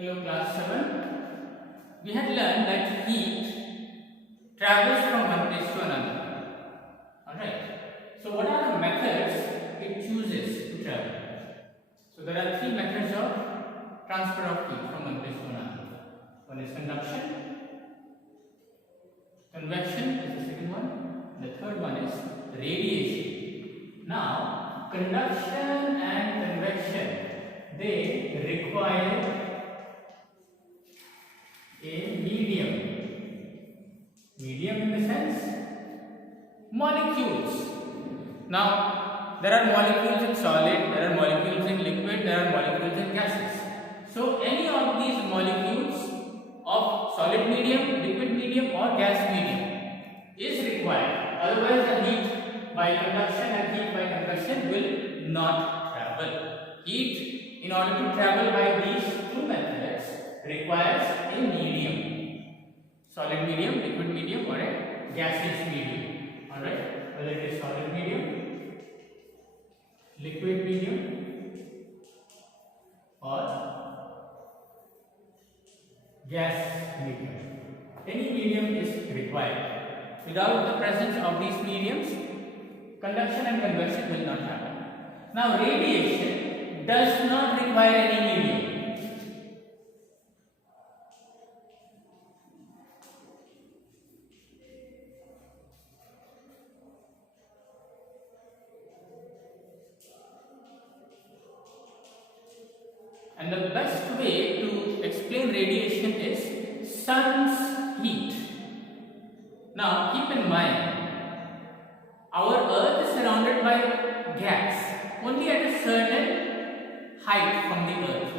Hello class 7. We had learned that heat travels from one place to another. Alright. So what are the methods it chooses to travel? So there are three methods of transfer of heat from one place to another. One is conduction, convection is the second one, the third one is radiation. Now conduction and convection, they require a medium in the sense molecules. Now there are molecules in solid, there are molecules in liquid, there are molecules in gases. So any of these molecules of solid medium, liquid medium or gas medium is required, otherwise the heat by conduction and heat by convection will not travel. Heat, in order to travel by these two methods, requires a medium, solid medium, liquid medium or a gaseous medium. Alright, whether it is solid medium, liquid medium or gas medium. Any medium is required. Without the presence of these mediums, conduction and convection will not happen. Now radiation does not require any medium. And the best way to explain radiation is sun's heat. Now keep in mind, our earth is surrounded by gas only at a certain height from the earth.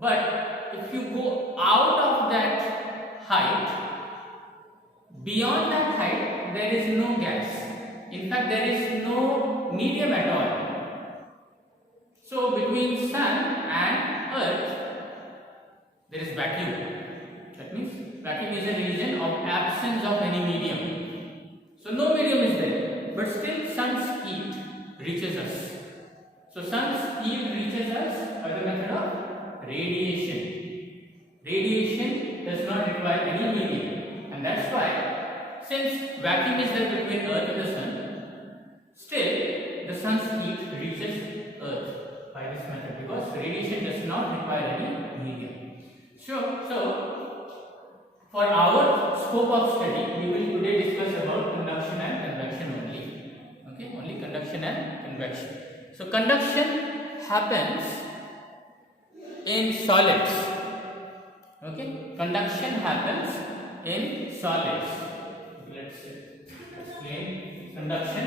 But if you go out of that height, beyond that height, there is no gas. In fact, there is no medium at all. So between sun and earth, there is vacuum. That means vacuum is a region of absence of any medium. So no medium is there, but still sun's heat reaches us. So sun's heat reaches us by the method of radiation. Radiation does not require any medium, and that's why, since vacuum is there between earth and the sun, still the sun's heat reaches earth by this method, because radiation does not require any medium. So for our scope of study, we will today discuss about conduction and convection only. Okay, only conduction and convection. So conduction happens in solids. Okay, conduction happens in solids. Let's explain conduction.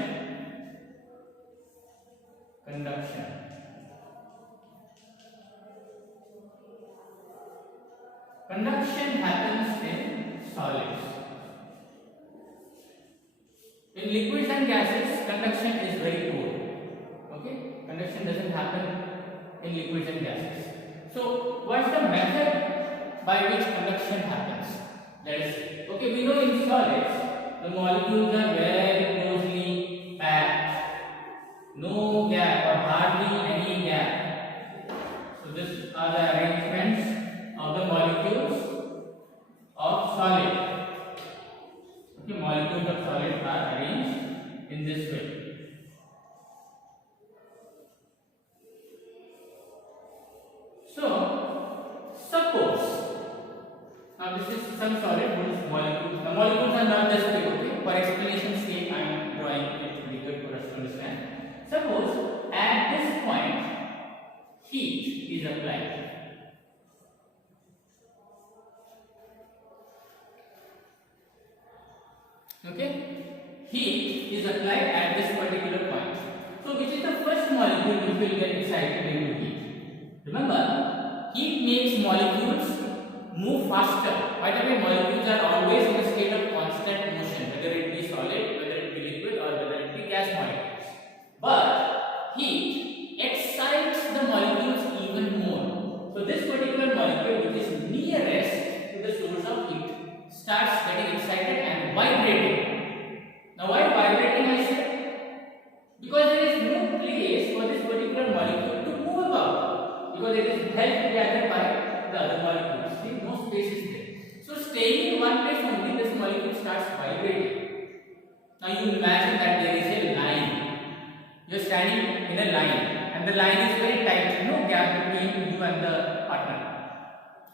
Conduction happens in solids. In liquids and gases, conduction is very poor. Okay, conduction doesn't happen in liquids and gases. So, what's the method by which conduction happens? That is, okay, we know in solids the molecules are very closely packed, no gap or hardly any gap. So, these are the arrangements of the molecules of solid. Okay, molecules of solid are arranged in this way. So suppose, now this is some solid whose molecules. The molecules are not just big. Okay, for explanation's sake, I am drawing it to be good for us to understand. Suppose at this point heat is applied. Okay, heat is applied at this particular point. So which is the first molecule which will get excited into heat? Remember, heat makes molecules move faster. By the way, molecules are always in a state of constant motion, whether it be solid, whether it be liquid, or whether it be gas molecules. But heat excites the molecules even more. So this particular molecule, which is nearest to the source of heat, starts getting excited and vibrating. Now why vibrating, I said? Because there is no place for this particular molecule to move about, because it is held together by the the other molecules. See, no space is there. So staying in one place only, this molecule starts vibrating. Now you imagine that there is a line. You are standing in a line and the line is very tight, no gap between you and the partner.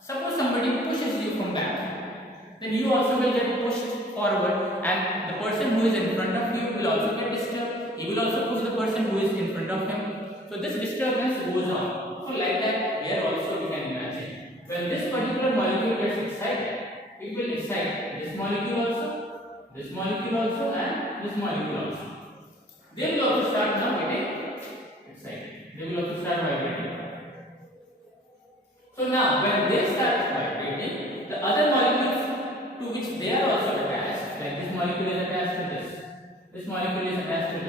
Suppose somebody pushes you from back, then you also will get pushed forward, and the person who is in front of you will also get disturbed. He will also push the person who is in front of him. So this disturbance goes on. So like that here also you can imagine. When this particular molecule gets excited, it will excite this molecule also, this molecule also, and this molecule also. They will also start now getting excited. They will also start vibrating. So now when they start vibrating, the other molecules to which they are also attached, like this molecule is attached to this molecule is attached to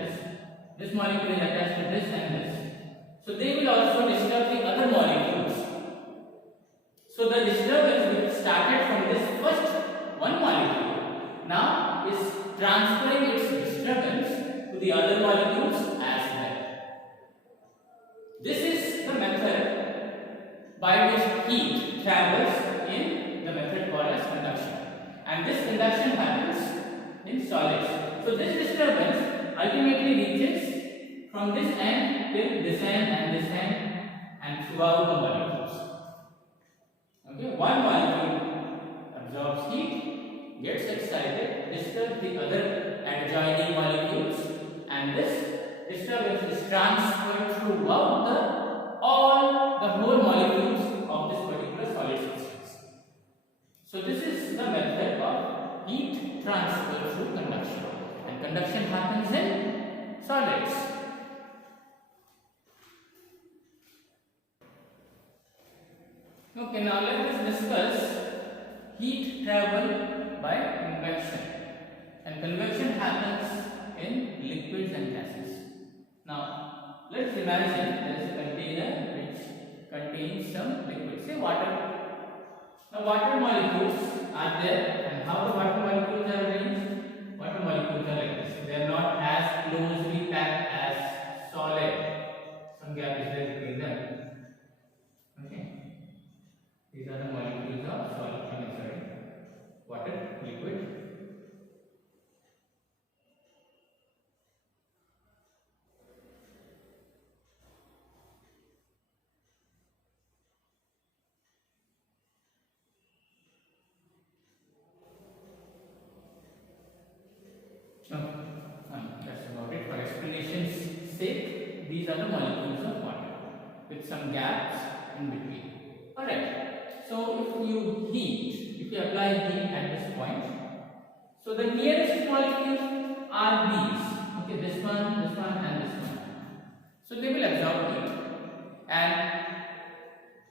this molecule is attached to this and this. So they will also disturb the other molecules. So the disturbance which started from this first one molecule now is transferring its disturbance to the other molecules as well. This is the method by which heat travels in the method called as conduction. And this conduction happens in solids. So this disturbance ultimately reaches from this end till this end and throughout the molecules. Okay, one molecule absorbs heat, gets excited, disturbs the other adjoining molecules, and this disturbance is transferred throughout the whole molecules of this particular solid substance. So this is the method of heat transfer through conduction, and conduction happens in solids. Okay, now let us discuss heat travel by convection, and convection happens in liquids and gases. Now let's imagine there is a container which contains some liquid, say water. Now water molecules are there, and how the water molecules are arranged? Water molecules are like this. They are not as closely packed as solid. Some gap is there between them. Okay. These are the molecules of solid. Water, liquid. That's about it. For explanation's sake, these are the molecules of water with some gaps in between. Alright. So if you apply heat at this point, so the nearest molecules are these. Okay, this one, and this one. So they will absorb heat, and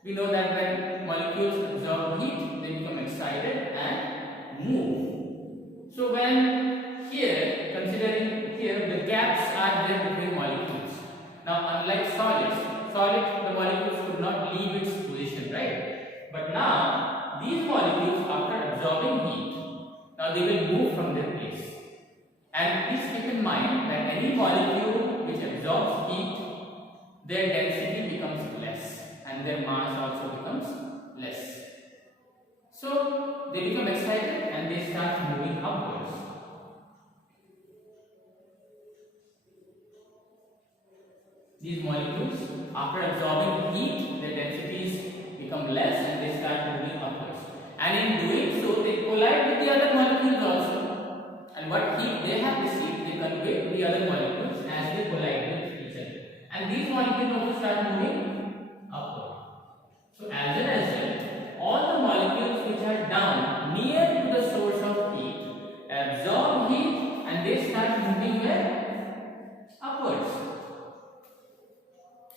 we know that when molecules absorb heat, they become excited and move. So when here, considering here, the gaps are there between molecules. Now unlike solids, the molecules could not leave its position, right? But now these molecules, after absorbing heat, now they will move from their place. And please keep in mind that any molecule which absorbs heat, their density becomes less and their mass also becomes less. So they become excited and they start moving upwards. These molecules, after absorbing heat, their densities become less and they start moving upwards. And in doing so, they collide with the other molecules also. And what heat they have received, they convey to the other molecules as they collide with each other. And these molecules also start moving upward. So as a result, all the molecules which are down near to the source of heat absorb heat and they start moving where? Upwards.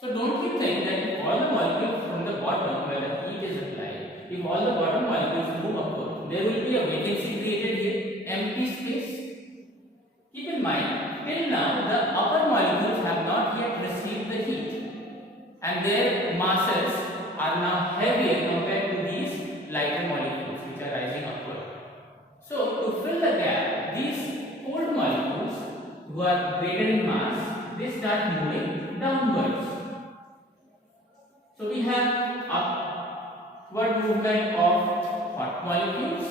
So don't you think that all the molecules from the bottom where the heat is applied, if all the bottom molecules move upward, there will be a vacancy created here, empty space. Keep in mind, till now the upper molecules have not yet received the heat and their masses are now heavier compared to these lighter molecules which are rising upward. So to fill the gap, these cold molecules who are greater in mass, they start moving downwards. So we have up upward movement of hot molecules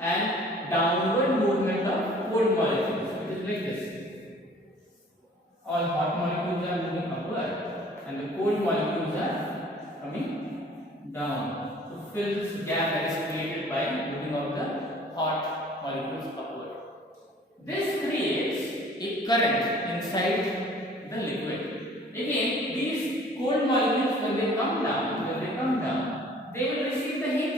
and downward movement of cold molecules. It is like this. All hot molecules are moving upward and the cold molecules are coming down to fill this gap that is created by moving of the hot molecules upward. This creates a current inside the liquid. Again, these cold molecules, when they come down, they will receive the heat,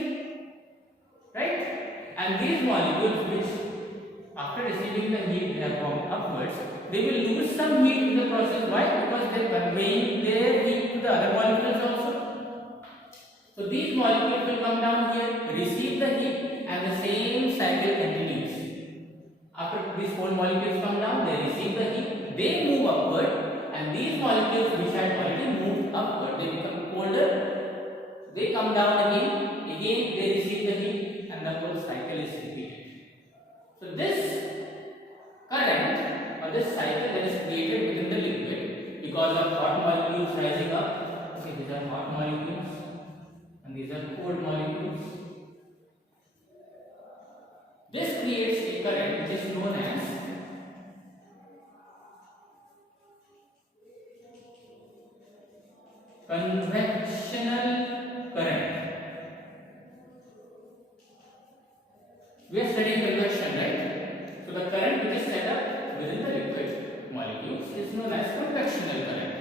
right? And these molecules, which after receiving the heat, they have gone upwards, they will lose some heat in the process. Why? Because they are conveying their heat to the other molecules also. So these molecules will come down here, receive the heat, and the same cycle continues. After these cold molecules come down, they receive the heat, they move upward, and these molecules which had already moved upward, they become colder, they come down again, they receive the heat, and the whole cycle is repeated. So this current or this cycle that is created within the liquid because of hot molecules rising up. Okay, these are hot molecules and these are cold molecules. This creates a current which is known as convectional current. We are studying convection, right? So the current which is set up within the liquid molecules is known as convectional current.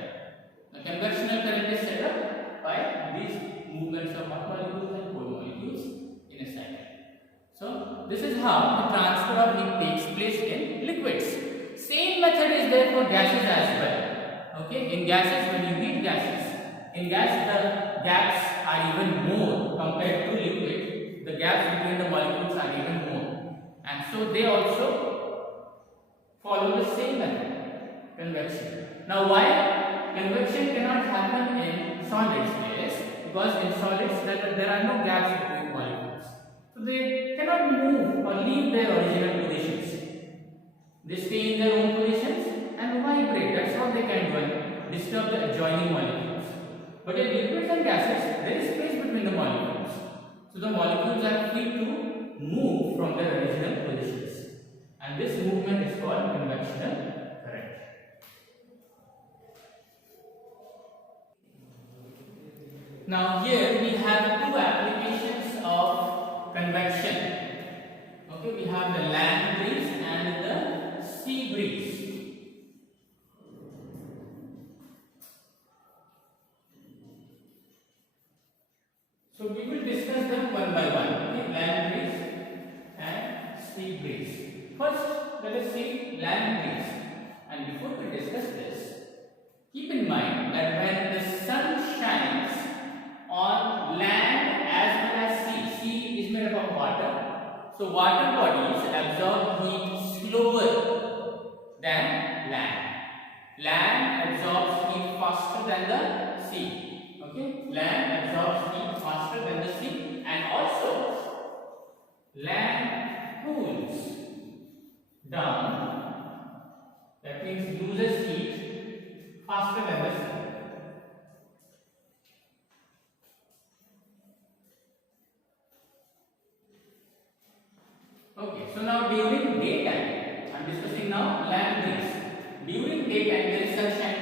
The convectional current is set up by these movements of hot molecules and cold molecules in a cycle. So this is how the transfer of heat takes place in liquids. Same method is there for gases as well. Okay, in gases, when you heat gases, in gas the gaps are even more compared to liquid. The gaps between the molecules are even more, and so they also follow the same method, convection. Now, why convection cannot happen in solids? Yes, because in solids there are no gaps between molecules, so they cannot move or leave their original positions. They stay in their own positions and vibrate. That's how they can do and disturb the adjoining molecules. But in liquids and gases, there is space between the molecules. So the molecules are free to move from their original positions. And this movement is called convectional current. Now here we have two applications of convection. Okay, we have the land breeze and the sea breeze. So we will discuss them one by one. Okay, land breeze and sea breeze. First, let us see land breeze. And before we discuss this, keep in mind that when the sun shines on land as well as sea is made up of water. So water bodies absorb heat slower than land. Land absorbs heat faster than the sea. Okay, land absorbs heat faster than the sea, and also land cools down. That means loses heat faster than the sea. Okay, so now during daytime, I am discussing now land breeze. During daytime there is sunshine.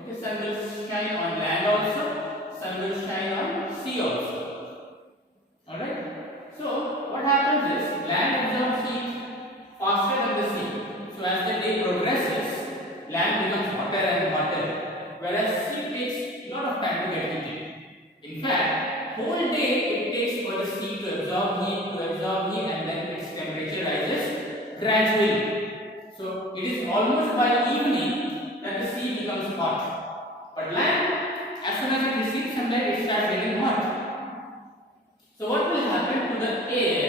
Okay, sun will shine on land also, sun will shine on sea also. Alright? So what happens is land absorbs heat faster than the sea. So as the day progresses, land becomes hotter and hotter, whereas sea takes a lot of time to get heated. In fact, whole day it takes for the sea to absorb heat, and then its temperature rises gradually. So it is almost by evening that the sea becomes hot. But land, as soon as it receives sunlight, it starts getting hot. So what will happen to the air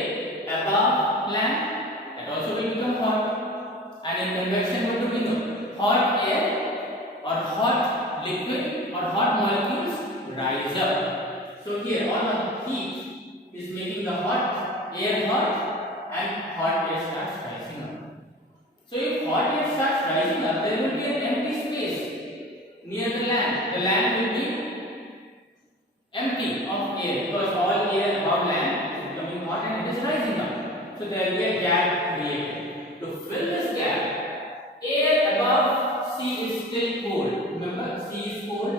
above land? That also will become hot. And in convection, what do we know? Hot air or hot liquid or hot molecules rise up. So here all the heat is making the hot air hot, and hot air starts rising up. So if hot air starts rising up, there will be an empty space near the land. The land will be empty of air because all rising up. So there will be a gap created. To fill this gap, air above sea is still cold. Remember, sea is cold.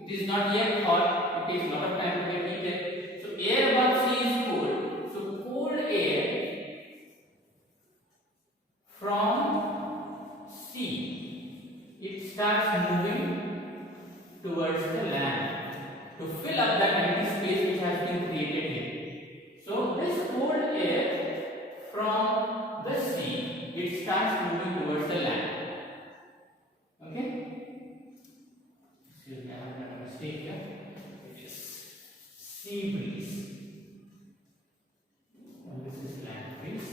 It is not yet hot. It takes a lot of time to get heated. So air above sea is cold. So cold air from sea, it starts moving towards the land to fill up that empty space which has been created here. So this cold air from the sea, it starts moving towards the land. Okay? Excuse me, I have made a mistake here. It is sea breeze. And this is land breeze.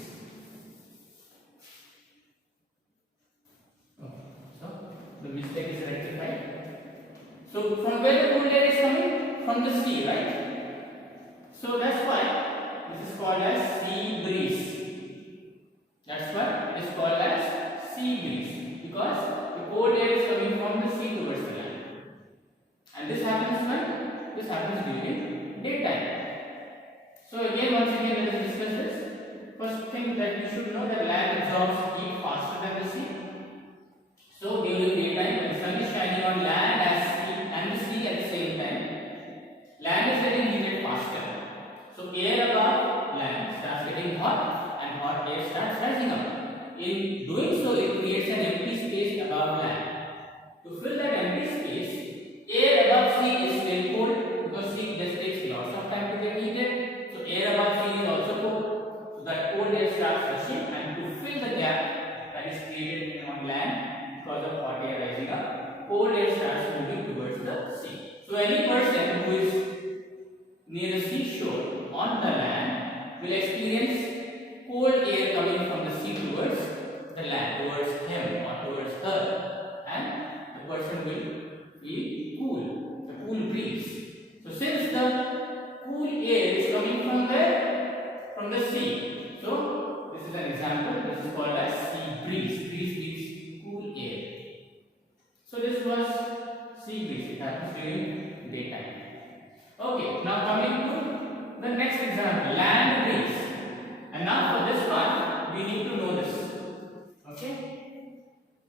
Okay, so the mistake is rectified. So from where the cold air is coming? From the sea, right? So that's why this is called as sea breeze. That's why it is called as sea breeze, because the cold air is coming from the sea towards the land. And this happens when? This happens during daytime. So again, once again, let us discuss this. First thing that you should know, that land absorbs heat faster than the sea. So during daytime, when the sun is shining on land and the sea at the same time, land is getting heated faster. So air above land starts getting hot and hot air starts rising up. In doing so, it creates an empty space above land. To fill that empty space, air above sea is still cold, because sea just takes lots of time to get heated. So air above sea is also cold. So that cold air starts rushing, and to fill the gap that is created on land because of hot air rising up, cold air starts moving towards the sea. So any person who is near the seashore on the land will experience cold air coming from the sea towards the land, towards him or towards her, and the person will feel cool, the cool breeze. So since the cool air is coming from where? From the sea. So this is an example. This is called as sea breeze. Breeze means cool air. So this was sea breeze. It happens during daytime. Okay, now coming to the next example, land breeze. And now for this one, we need to know this. Okay?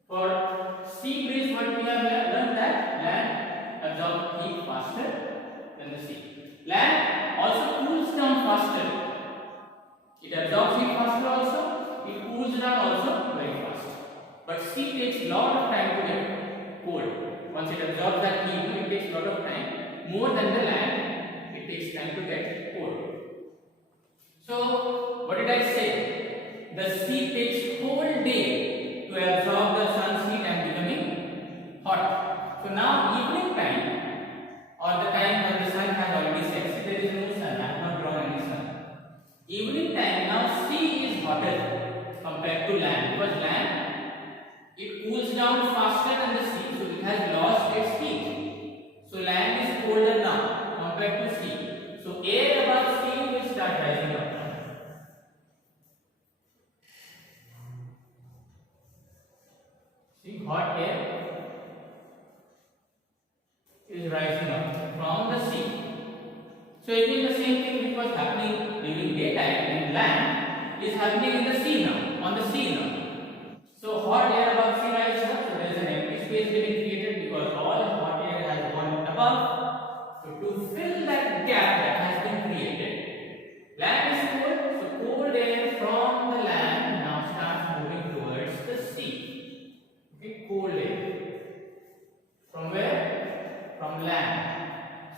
For sea breeze, what we have learned, that land absorbs heat faster than the sea. Land also cools down faster. It absorbs heat faster also. It cools down also very fast. But sea takes a lot of time to get cold. Once it absorbs that heat, it takes a lot of time. More than the land, it takes time to get cold. So, what did I say? The sea takes whole day to absorb the sun's heat and becoming hot. So now evening time, or the time when the sun has already set, see, there is no sun, I have not drawn any sun. Evening time, now sea is hotter compared to land, because land, it cools down faster than the sea, so it has lost its heat. So land is colder now compared to sea. So air above sea will start rising up. See, hot air is rising up from the sea. So it means the same thing which was happening during daytime in land is happening in the sea now, on the sea now. So hot air above sea rises up, so there is an empty space getting created because all hot air has gone above. So to fill that gap that has been created, land is cold, so cold air from the land now starts moving towards the sea. Okay, cold air. From where? From land.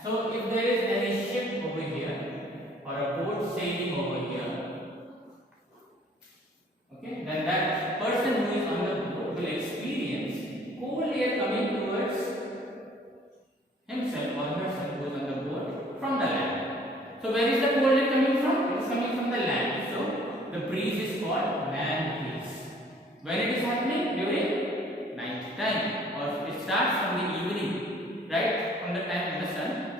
So if there is any ship over here or a boat sailing over here, okay, then that person who is on the boat will experience cold air coming towards himself or herself who is on the boat from the land. So where is the cold air coming from? It is coming from the land. So the breeze is called land breeze. When it is happening? During night time, or it starts from the evening, right? From the time the sun